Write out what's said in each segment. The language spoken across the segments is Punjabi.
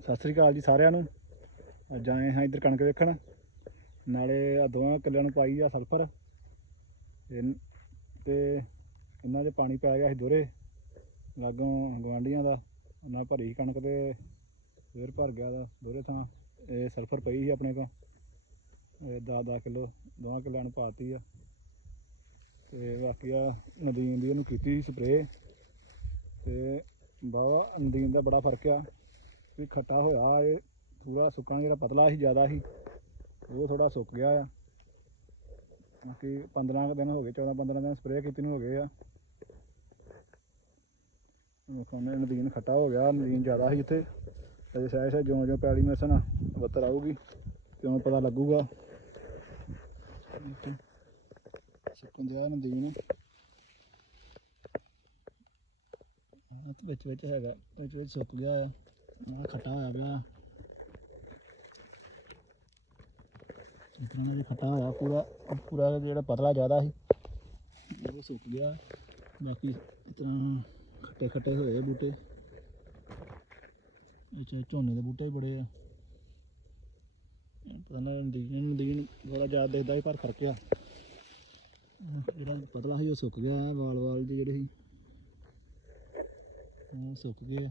ਸਤਿ ਸ੍ਰੀ ਅਕਾਲ ਜੀ ਸਾਰਿਆਂ ਨੂੰ। ਅੱਜ ਆਏ ਹਾਂ ਇੱਧਰ ਕਣਕ ਵੇਖਣ। ਨਾਲੇ ਆ ਦੋਵਾਂ ਕਿੱਲਿਆਂ ਨੂੰ ਪਾਈ ਆ ਸਲਫਰ। ਤੇ ਇਹਨਾਂ 'ਚ ਪਾਣੀ ਪੈ ਗਿਆ ਸੀ ਦੋਰੇ ਲਾਗੋਂ ਗਵਾਂਡੀਆਂ ਦਾ, ਉਹਨਾਂ ਭਰੀ ਕਣਕ ਤੇ ਫੇਰ ਭਰ ਗਿਆ ਦਾ ਦੋਰੇ ਥਾਂ। ਇਹ ਸਲਫਰ ਪਈ ਸੀ ਆਪਣੇ ਕੋਲ। ਇਹ 10 10 ਕਿਲੋ ਦੋਵਾਂ ਕਿੱਲਿਆਂ ਨੂੰ ਪਾਤੀ ਆ। ਤੇ ਬਾਕੀ ਆ ਨਦੀਨ ਦੀ ਇਹਨੂੰ ਕੀਤੀ ਸੀ ਸਪਰੇਅ। ਤੇ ਬਾਵਾ ਨਦੀਨ ਦਾ ਬੜਾ ਫ਼ਰਕ ਆ। ਵੀ ਖੱਟਾ ਹੋਇਆ, ਇਹ ਪੂਰਾ ਸੁੱਕਣਾ ਜਿਹੜਾ ਪਤਲਾ ਸੀ, ਜ਼ਿਆਦਾ ਸੀ, ਉਹ ਥੋੜਾ ਸੁੱਕ ਗਿਆ ਆ। ਬਾਕੀ 15 ਕੁ ਦਿਨ ਹੋ ਗਏ 14 15 ਦਿਨ ਸਪਰੇਅ ਕੀਤੀ ਨੂੰ ਹੋ ਗਏ ਆ। ਕੋਨੇ ਨਦੀਨ ਖੱਟਾ ਹੋ ਗਿਆ, ਨਦੀਨ ਜ਼ਿਆਦਾ ਸੀ ਇੱਥੇ। ਅਜੇ ਸਹਿ ਜਿਉਂ ਜਿਉਂ ਪੈਲੀ ਮਿਸਣ ਬੱਤਰ ਆਊਗੀ, ਤਿਉਂ ਪਤਾ ਲੱਗੂਗਾ। ਸੁੱਕਣ ਦਿਆ ਨਦੀਨ। ਵਿੱਚ ਵਿੱਚ ਹੈਗਾ, ਵਿੱਚ ਵਿੱਚ ਸੁੱਕ ਗਿਆ ਆ। ਆਹ ਖੱਟਾ ਹੋਇਆ ਪਿਆ। ਇਤਨਾ ਨਾਲ ਖੱਟਾ ਹੋਇਆ ਪੂਰਾ ਪੂਰਾ ਜਿਹੜਾ ਪਤਲਾ ਜ਼ਿਆਦਾ ਸੀ, ਉਹ ਸੁੱਕ ਗਿਆ। ਬਾਕੀ ਇਤਨਾ ਖੱਟੇ ਖੱਟੇ ਹੋਏ ਬੂਟੇ। ਅੱਛਾ ਝੋਨੇ ਦੇ ਬੂਟੇ ਵੀ ਬੜੇ ਆ। ਪਤਾ ਨਾ ਨਦੀਨ ਨਦੀਨ ਥੋੜਾ ਜ਼ਿਆਦਾ ਦੇਖਦਾ ਸੀ, ਪਰ ਫ਼ਰਕ ਆ। ਜਿਹੜਾ ਪਤਲਾ ਸੀ, ਉਹ ਸੁੱਕ ਗਿਆ। ਵਾਲ ਵਾਲ ਜਿਹੜੇ ਸੀ, ਉਹ ਸੁੱਕ ਗਏ ਆ।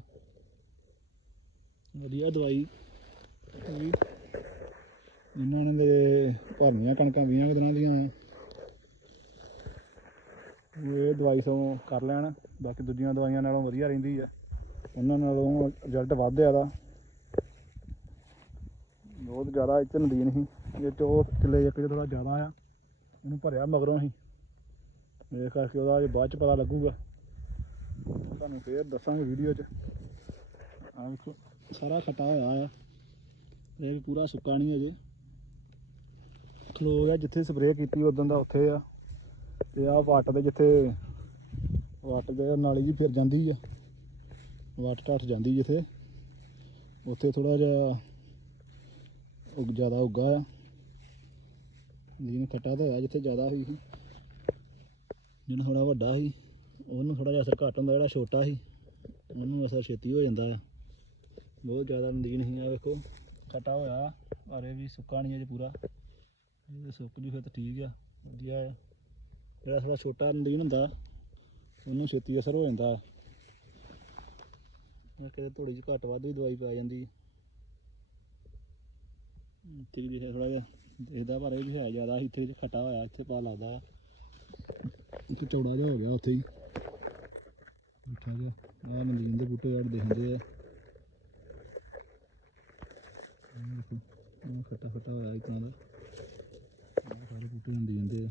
ਵਧੀਆ ਦਵਾਈ। ਵੀ ਇਹਨਾਂ ਨੇ ਦੇ ਭਰਨੀਆਂ ਕਣਕਾਂ 20 ਕੁ ਦਿਨਾਂ ਦੀਆਂ। ਇਹ ਦਵਾਈ ਤੋਂ ਕਰ ਲੈਣ, ਬਾਕੀ ਦੂਜੀਆਂ ਦਵਾਈਆਂ ਨਾਲੋਂ ਵਧੀਆ ਰਹਿੰਦੀ ਆ। ਉਹਨਾਂ ਨਾਲੋਂ ਰਿਜ਼ਲਟ ਵੱਧ ਆ ਦਾ ਬਹੁਤ ਜ਼ਿਆਦਾ ਇੱਥੇ ਨਦੀਨ ਸੀ। ਇਹ ਚੋ ਕਿੱਲੇ ਇੱਕ ਥੋੜਾ ਜ਼ਿਆਦਾ ਆ। ਉਹਨੂੰ ਭਰਿਆ ਮਗਰੋਂ ਹੀ ਇਹ ਕਰਕੇ ਉਹਦਾ ਜੇ ਬਾਅਦ ਚ ਪਤਾ ਲੱਗੂਗਾ। ਤੁਹਾਨੂੰ ਫੇਰ ਦੱਸਾਂਗੇ ਵੀਡੀਓ 'ਚ। ਆ ਵੇਖੋ। ਸਾਰਾ ਖੱਟਾ ਹੋਇਆ ਆ। ਇਹ ਵੀ ਪੂਰਾ ਸੁੱਕਾ ਨਹੀਂ ਅਜੇ ਖਲੋ ਗਿਆ ਜਿੱਥੇ ਸਪਰੇਅ ਕੀਤੀ ਉਦੋਂ ਦਾ ਉੱਥੇ ਆ। ਤੇ ਆਹ ਵੱਟ ਦੇ ਜਿੱਥੇ ਵੱਟ ਦੇ ਨਾਲੀ ਜੀ ਫਿਰ ਜਾਂਦੀ ਆ। ਵੱਟ ਟੱਟ ਜਾਂਦੀ ਜਿੱਥੇ। ਉੱਥੇ ਥੋੜਾ ਜਿਹਾ ਉਗ ਜ਼ਿਆਦਾ ਉੱਗਾ ਆ। ਲੀਨ ਖੱਟਾ ਤਾਂ ਹੋਇਆ ਜਿੱਥੇ ਜ਼ਿਆਦਾ ਹੋਈ ਸੀ। ਜਿਹੜਾ ਥੋੜਾ ਵੱਡਾ ਸੀ। ਉਹਨੂੰ ਥੋੜਾ ਜਿਹਾ ਅਸਰ ਘੱਟ ਹੁੰਦਾ, ਜਿਹੜਾ ਛੋਟਾ ਸੀ। ਉਹਨੂੰ ਅਸਰ ਛੇਤੀ ਹੋ ਜਾਂਦਾ ਆ। ਬਹੁਤ ਜ਼ਿਆਦਾ ਨਦੀਨ ਸੀ ਆ, ਵੇਖੋ। ਖੱਟਾ ਹੋਇਆ, ਪਰ ਇਹ ਵੀ ਸੁੱਕਾ ਨਹੀਂ ਅਜੇ ਪੂਰਾ। ਇਹ ਸੁੱਕ ਜੂ ਫਿਰ ਤਾਂ ਠੀਕ ਆ, ਵਧੀਆ ਆ। ਜਿਹੜਾ ਥੋੜਾ ਛੋਟਾ ਨਦੀਨ ਹੁੰਦਾ, ਉਹਨੂੰ ਛੇਤੀ ਅਸਰ ਹੋ ਜਾਂਦਾ। ਇਹ ਕਿਤੇ ਥੋੜੀ ਜਿਹੀ ਘੱਟ ਵੱਧ ਵੀ ਦਵਾਈ ਪੈ ਜਾਂਦੀ। ਇੱਥੇ ਵੀ ਥੋੜਾ ਜਿਹਾ ਦੇਖਦਾ ਪਰ ਇਹ ਵੀ ਹੈ ਜ਼ਿਆਦਾ, ਇੱਥੇ ਜੇ ਖੱਟਾ ਹੋਇਆ, ਇੱਥੇ ਪਤਾ ਲੱਗਦਾ ਆ। ਇੱਥੇ ਚੌੜਾ ਜਿਹਾ ਹੋ ਗਿਆ ਉੱਥੇ ਹੀ। ਮਿੱਠਾ ਜਿਹਾ। ਆਹ ਨਦੀਨ ਦੇ ਬੂਟੇ ਯਾਰ ਦਿਖਦੇ ਆ। ਆਹ ਦੇਖੋ ਆਹ ਖੱਟਾ ਖੱਟਾ ਹੋਇਆ ਇੱਕ ਦਾ ਸਾਰੇ ਬੂਟੇ ਹੁੰਦੀ ਜਾਂਦੇ ਆ।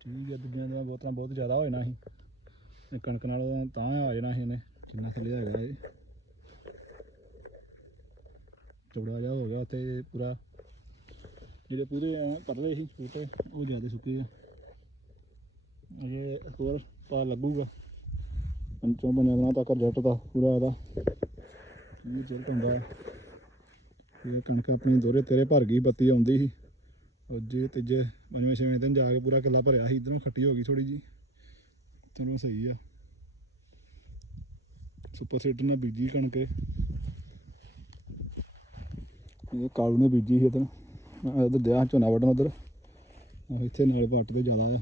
ਠੀਕ ਹੈ ਦੂਜਿਆਂ ਦੀਆਂ ਬਹੁਤਾਂ ਬਹੁਤ ਜ਼ਿਆਦਾ ਹੋ ਜਾਣਾ ਸੀ ਕਣਕ ਨਾਲੋਂ ਤਾਂ ਆ ਜਾਣਾ ਸੀ ਇਹਨੇ ਕਿੰਨਾ ਥੱਲੇ ਹੈਗਾ ਇਹ। ਚੌੜਾ ਜਿਹਾ ਹੋ ਗਿਆ ਉੱਥੇ ਪੂਰਾ। ਜਿਹੜੇ ਪੂਰੇ ਐਂ ਪਤਲੇ ਸੀ ਬੂਟੇ, ਉਹ ਜ਼ਿਆਦਾ ਸੁੱਕੇ ਆ। ਅਜੇ ਹੋਰ ਪਾ ਲੱਗੂਗਾ। ਪੰਚੋਂ ਪੰਜਾਂ ਦਿਨਾਂ ਤੱਕ ਰਿਜ਼ਲਟ ਦਾ ਪੂਰਾ ਇਹਦਾ। ਇਹ ਰਿਜ਼ਲਟ ਹੁੰਦਾ ਇਹ ਕਣਕ ਆਪਣੀ ਦੋਰੇ ਤੇਰੇ ਭਰ ਗਈ, ਬੱਤੀ ਆਉਂਦੀ ਸੀ। ਅੱਜ ਤੀਜੇ, ਪੰਜਵੇਂ, ਛੇਵੇਂ ਦਿਨ ਜਾ ਕੇ ਪੂਰਾ ਕਿੱਲਾ ਭਰਿਆ ਸੀ, ਇਧਰੋਂ ਖੱਟੀ ਹੋ ਗਈ ਥੋੜੀ ਜੀ ਤੁਹਾਨੂੰ ਸਹੀ ਆ। ਸੁਪਰ ਸੀਡਰ ਨਾਲ ਬੀਜੀ ਕਣਕ ਇਹ। ਕਾਲੂ ਨੇ ਬੀਜੀ ਸੀ ਇਧਰ। ਮੈਂ ਉਧਰ ਦਿਆ ਝੋਨਾ ਵੱਢਣ ਉਧਰ। ਇੱਥੇ ਨਾਲ ਵੱਟ ਤੇ ਜ਼ਿਆਦਾ ਆ।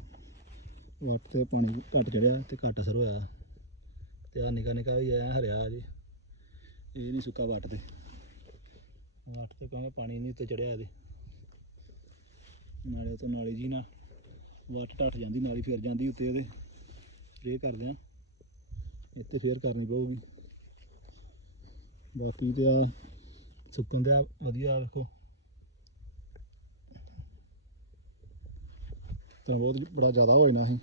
ਵੱਟ ਤੇ ਪਾਣੀ ਘੱਟ ਚੜਿਆ ਤੇ ਘੱਟ ਅਸਰ ਹੋਇਆ। ਤੇ ਆ ਨਿਕਾ ਨਿਕਾ ਵੀ ਆਇਆ, ਹਰਿਆ ਜੀ। ਇਹ ਨਹੀਂ ਸੁੱਕਾ ਵੱਟ ਤੇ ਵੱਟ ਤੇ ਕਹਿੰਦੇ ਪਾਣੀ ਨਹੀਂ ਉੱਤੇ ਚੜਿਆ ਇਹਦੇ। ਨਾਲੇ ਤੋਂ ਨਾਲੀ ਜੀ ਨਾ ਵੱਟ ਟੱਟ ਜਾਂਦੀ, ਨਾਲੀ ਫਿਰ ਜਾਂਦੀ ਉੱਤੇ ਉਹਦੇ। ਸਪਰੇਅ ਕਰਦੇ ਆ। ਇੱਥੇ ਫੇਰ ਕਰਨੀ ਪਊਗੀ। ਬਾਕੀ ਤੇ ਆ ਸੁੱਕਣ ਦਿਆ ਵਧੀਆ ਵੇਖੋ। ਤਾਂ ਬਹੁਤ ਬੜਾ ਜ਼ਿਆਦਾ ਹੋ ਜਾਣਾ ਸੀ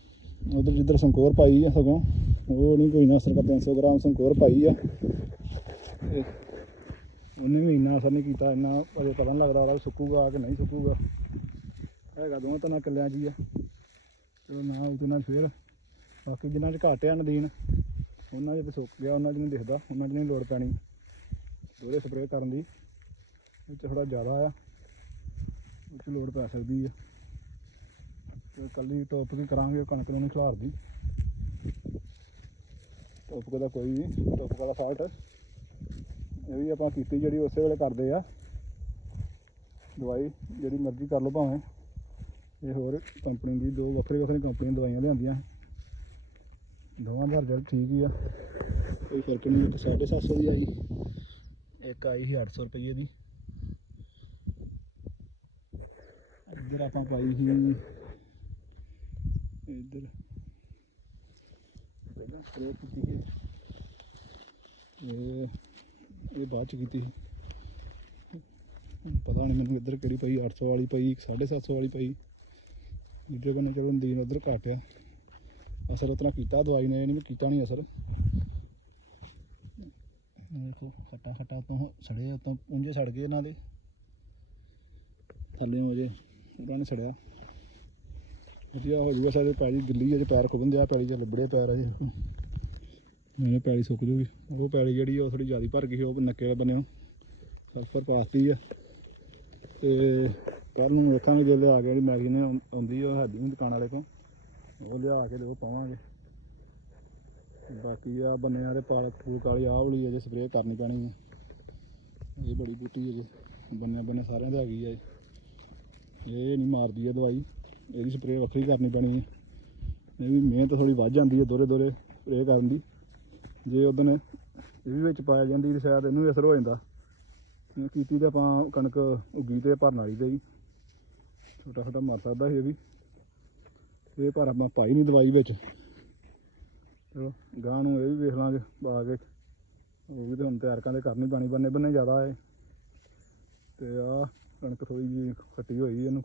ਉਧਰ ਜਿੱਧਰ ਸੰਕੋਰ ਪਾਈ ਆ ਸਗੋਂ, ਉਹ ਨਹੀਂ ਕੋਈ ਨਾ ਅਸਰ ਕਰਦਾ 300 ਗ੍ਰਾਮ ਸੰਕੋਰ ਪਾਈ ਆ। ਉਹਨੇ ਵੀ ਇੰਨਾ ਅਸਰ ਨਹੀਂ ਕੀਤਾ, ਇੰਨਾ ਅਜੇ ਪਤਾ ਨਹੀਂ ਲੱਗਦਾ ਉਹਦਾ ਵੀ ਸੁੱਕੂਗਾ ਕਿ ਨਹੀਂ ਸੁੱਕੂਗਾ। ਹੈਗਾ ਦੋਵੇਂ ਤਾਂ ਕਿੱਲਿਆਂ 'ਚ ਹੀ ਆ। ਚਲੋ ਨਾ ਉਹਦੇ ਨਾਲ ਫੇਰ। ਬਾਕੀ ਜਿਨ੍ਹਾਂ 'ਚ ਘੱਟ ਆ ਨਦੀਨ, ਉਹਨਾਂ 'ਚ ਤਾਂ ਸੁੱਕ ਗਿਆ, ਉਹਨਾਂ 'ਚ ਨਹੀਂ ਦਿਖਦਾ, ਉਹਨਾਂ 'ਚ ਨਹੀਂ ਲੋੜ ਪੈਣੀ। ਦੋਰੇ ਸਪਰੇਅ ਕਰਨ ਦੀ, ਇਹ 'ਚ ਥੋੜਾ ਜ਼ਿਆਦਾ ਆ, ਉਹ 'ਚ ਲੋੜ ਪੈ ਸਕਦੀ ਆ। ਤੇ ਕੱਲੀ ਟੋਪ ਵੀ ਕਰਾਂਗੇ ਕਣਕ ਨੂੰ ਨਹੀਂ ਖਿਲਾਰਦੀ। ਟੋਪ ਦਾ ਕੋਈ ਨਹੀਂ ਟੋਪ ਦਾ ਫਾਲਟ ਇਹ ਵੀ ਆਪਾਂ ਕੀਤੀ ਜਿਹੜੀ ਉਸੇ ਵੇਲੇ ਕਰਦੇ ਆ। ਦਵਾਈ ਜਿਹੜੀ ਮਰਜ਼ੀ ਕਰ ਲਓ ਭਾਵੇਂ। ਇਹ ਹੋਰ ਕੰਪਨੀ ਦੀ ਦੋ ਵੱਖਰੀ ਵੱਖਰੀ ਕੰਪਨੀ ਦਵਾਈਆਂ ਲਿਆਂਦੀਆਂ। ਦੋਵਾਂ ਦਾ ਰਿਜ਼ਲਟ ਠੀਕ ਹੀ ਆ। ਕੋਈ ਫ਼ਰਕ ਨਹੀਂ, ਇੱਕ 750 ਦੀ ਆਈ, ਇੱਕ ਆਈ ਸੀ 800 ਰੁਪਏ ਦੀ। ਇੱਧਰ ਆਪਾਂ ਪਾਈ ਸੀ, ਇੱਧਰ। ਪਹਿਲਾਂ ਸਪਰੇਅ ਕੀਤੀ ਸੀ। ਇਹ ਇਹ ਬਾਅਦ ਚ ਕੀਤੀ ਪਤਾ ਨਹੀਂ ਮੈਨੂੰ ਇੱਧਰ ਕਿਹੜੀ ਪਈ 800 ਵਾਲੀ ਪਈ 750 ਵਾਲੀ ਪਈ। ਜਿੱਦੇ ਕੋਨੇ ਚਲੋ ਨਦੀਨ ਉੱਧਰ ਘੱਟ ਅਸਰ ਉਤਨਾ ਕੀਤਾ, ਦਵਾਈ ਨੇ ਨਹੀਂ ਕੀਤਾ ਨਹੀਂ ਅਸਰ। ਦੇਖੋ, ਖੱਟਾ ਖੱਟਾ ਤੋਂ ਸੜੇ, ਉਤੋਂ ਪੁੰਜੇ ਸੜ ਗਏ ਇਹਨਾਂ ਦੇ। ਥੱਲੇ ਹੋ ਜੇ ਉਹਨਾਂ ਨੇ ਸੜਿਆ। ਵਧੀਆ ਹੋ ਜੂਗਾ ਸਾਰੇ ਪੈਲੀ ਗਿੱਲੀ ਅਜੇ ਪੈਰ ਖੁੱਬਣ ਦਿਆ, ਪੈਲੀ ਚ ਲਿਬੜੇ ਪੈਰ ਅਜੇ। ਮੈਨੂੰ ਪੈਲੀ ਸੁੱਕ ਜੂਗੀ। ਉਹ ਪੈਲੀ ਜਿਹੜੀ ਉਹ ਥੋੜੀ ਜ਼ਿਆਦਾ ਭਰ ਗਈ ਉਹ ਨੱਕੇ ਵਾਲੇ ਬੰਨਿਓ ਸਲਫਰ ਪਾਤੀ ਆ। ਤੇ ਕੱਲ ਨੂੰ ਵੇਖਾਂਗੇ ਜੇ ਲਿਆ ਕੇ ਜਿਹੜੀ ਮੈਗੀ ਆਉਂਦੀ ਉਹ ਸਾਡੀ ਦੁਕਾਨ ਵਾਲੇ ਕੋਲ। ਉਹ ਲਿਆ ਕੇ ਤੇ ਉਹ ਪਾਵਾਂਗੇ। ਬਾਕੀ ਆ ਬੰਨਿਆਂ ਦੇ ਪਾਲਕ ਫੂਕ ਵਾਲੀ ਆਹ ਵਾਲੀ ਅਜੇ ਸਪਰੇਅ ਕਰਨੀ ਪੈਣੀ ਆ। ਇਹ ਬੜੀ ਬੂਟੀ ਅਜੇ ਬੰਨੇ ਬੰਨੇ ਸਾਰਿਆਂ ਦੇ ਹੈਗੀ ਆ ਇਹ। ਇਹ ਨਹੀਂ ਮਾਰਦੀ ਆ ਦਵਾਈ। ਇਹਦੀ ਸਪਰੇਅ ਵੱਖਰੀ ਕਰਨੀ ਪੈਣੀ ਹੈ ਇਹ ਵੀ ਮਿਹਨਤ ਥੋੜੀ ਵੱਧ ਜਾਂਦੀ ਹੈ ਦੋਰੇ ਦੋਰੇ ਸਪਰੇਅ ਕਰਨ ਦੀ। ਜੇ ਉਦੋਂ ਇਹ ਵੀ ਵਿੱਚ ਪਾਇਆ ਜਾਂਦੀ ਤੇ ਸ਼ਾਇਦ ਇਹਨੂੰ ਵੀ ਅਸਰ ਹੋ ਜਾਂਦਾ। ਕੀਤੀ ਤੇ ਆਪਾਂ ਕਣਕ ਉਗੀ ਤੇ ਭਰਨ ਵਾਲੀ ਤੇ ਹੀ ਛੋਟਾ ਛੋਟਾ ਮਰ ਸਕਦਾ ਸੀ ਇਹ ਵੀ। ਇਹ ਪਰ ਆਪਾਂ ਪਾਈ ਨਹੀਂ ਦਵਾਈ ਵਿੱਚ। ਚਲੋ ਗਾਂ ਨੂੰ ਇਹ ਵੀ ਵੇਖ ਲਾਂਗੇ ਪਾ ਕੇ ਉਹ ਵੀ ਤੇ ਹੁਣ ਤਿਆਰ ਕਰਦੇ ਕਰਨੀ ਪਾਣੀ, ਬੰਨੇ ਬੰਨੇ ਜ਼ਿਆਦਾ ਹੈ ਤੇ ਆ ਕਣਕ ਥੋੜੀ ਜਿਹੀ ਖੱਟੀ ਹੋਈ ਇਹਨੂੰ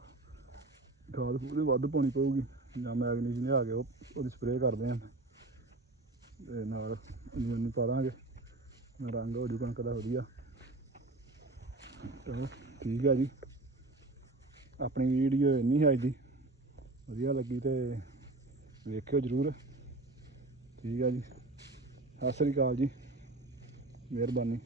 ਖਾਦ ਪੂਰੀ ਵੱਧ ਪਾਉਣੀ ਪਊਗੀ। ਜਾਂ ਮੈਗਨੀਸ਼ੀਅਮ ਲਿਆ ਕੇ ਉਹ ਉਹਦੀ ਸਪਰੇਅ ਕਰਦੇ ਆਂ। ਤੇ ਨਾਲ ਨੂੰ ਪਾ ਦਾਂਗੇ। ਰੰਗ ਹੋ ਜੂ ਕਣਕ ਦਾ ਵਧੀਆ। ਚਲੋ, ਠੀਕ ਹੈ ਜੀ। ਆਪਣੀ ਵੀਡੀਓ ਇੰਨੀ ਹੈ ਅੱਜ ਵਧੀਆ ਲੱਗੀ ਤੇ ਵੇਖਿਓ ਜਰੂਰ। ਠੀਕ ਹੈ ਜੀ। ਸਤਿ ਸ੍ਰੀ ਅਕਾਲ ਜੀ। ਮਿਹਰਬਾਨੀ।